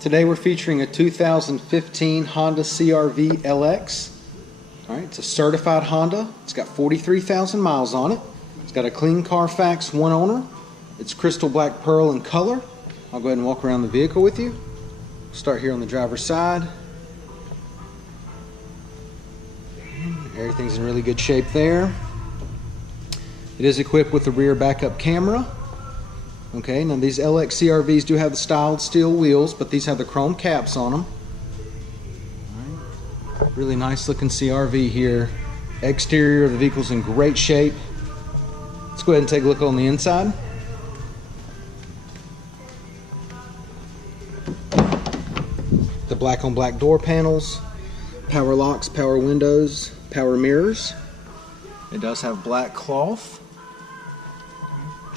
Today we're featuring a 2015 Honda CRV LX. Alright, it's a certified Honda. It's got 43,000 miles on it. It's got a clean CARFAX One-Owner. It's crystal black pearl in color. I'll go ahead and walk around the vehicle with you. Start here on the driver's side. Everything's in really good shape there. It is equipped with a rear backup camera. Okay, now these LX CRVs do have the styled steel wheels, but these have the chrome caps on them. All right. Really nice looking CRV here. Exterior of the vehicle's in great shape. Let's go ahead and take a look on the inside. The black on black door panels, power locks, power windows, power mirrors. It does have black cloth.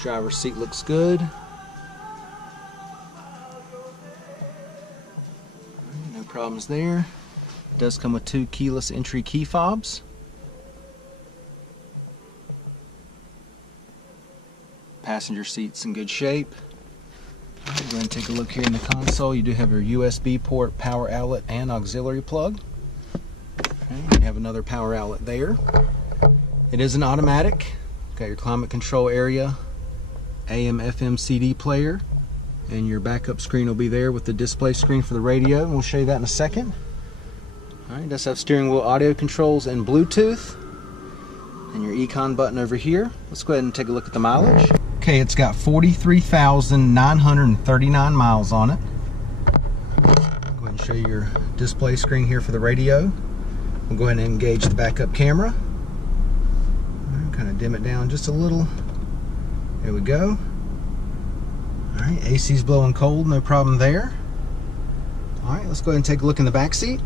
Driver's seat looks good. No problems there. It does come with 2 keyless entry key fobs. Passenger seat's in good shape. Go ahead and take a look here in the console. You do have your USB port, power outlet, and auxiliary plug. Okay, you have another power outlet there. It is an automatic. Got your climate control area, AM, FM, CD player, and your backup screen will be there with the display screen for the radio, and we'll show you that in a second. Alright, it does have steering wheel audio controls and Bluetooth, and your econ button over here. Let's go ahead and take a look at the mileage. Okay, it's got 43,939 miles on it. Go ahead and show you your display screen here for the radio. We'll go ahead and engage the backup camera. Kind of dim it down just a little. There we go. Alright, AC's blowing cold, no problem there. Alright, let's go ahead and take a look in the back seat.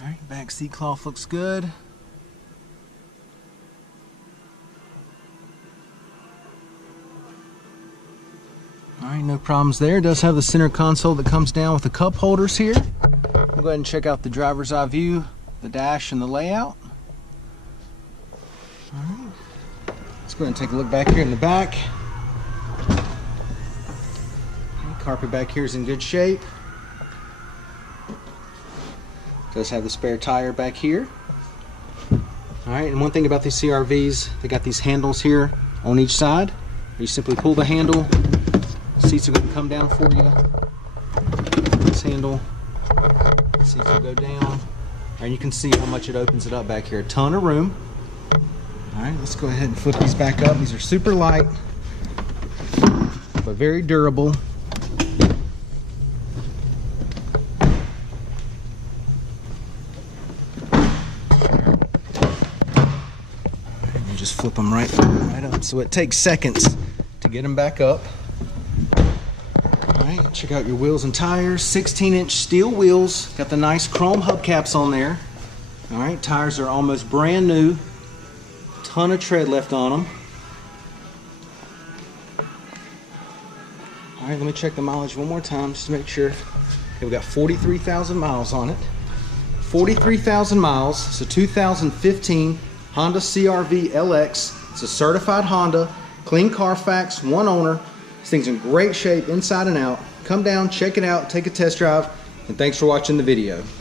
Alright, back seat cloth looks good. Alright, no problems there. It does have the center console that comes down with the cup holders here. We'll go ahead and check out the driver's eye view, the dash, and the layout. Alright, let's go ahead and take a look back here in the back. Okay, carpet back here is in good shape. It does have the spare tire back here. Alright, and one thing about these CRVs, they got these handles here on each side. You simply pull the handle. Seats are going to come down for you. This handle, seats will go down. And you can see how much it opens it up back here. A ton of room. Alright, let's go ahead and flip these back up. These are super light, but very durable. And you just flip them right up. So it takes seconds to get them back up. Alright, check out your wheels and tires. 16-inch steel wheels. Got the nice chrome hubcaps on there. Alright, tires are almost brand new. Ton of tread left on them. Alright, let me check the mileage one more time just to make sure. Okay, we got 43,000 miles on it. 43,000 miles. It's a 2015 Honda CRV LX. It's a certified Honda. Clean CARFAX, one owner. This thing's in great shape inside and out. Come down, check it out, take a test drive, and thanks for watching the video.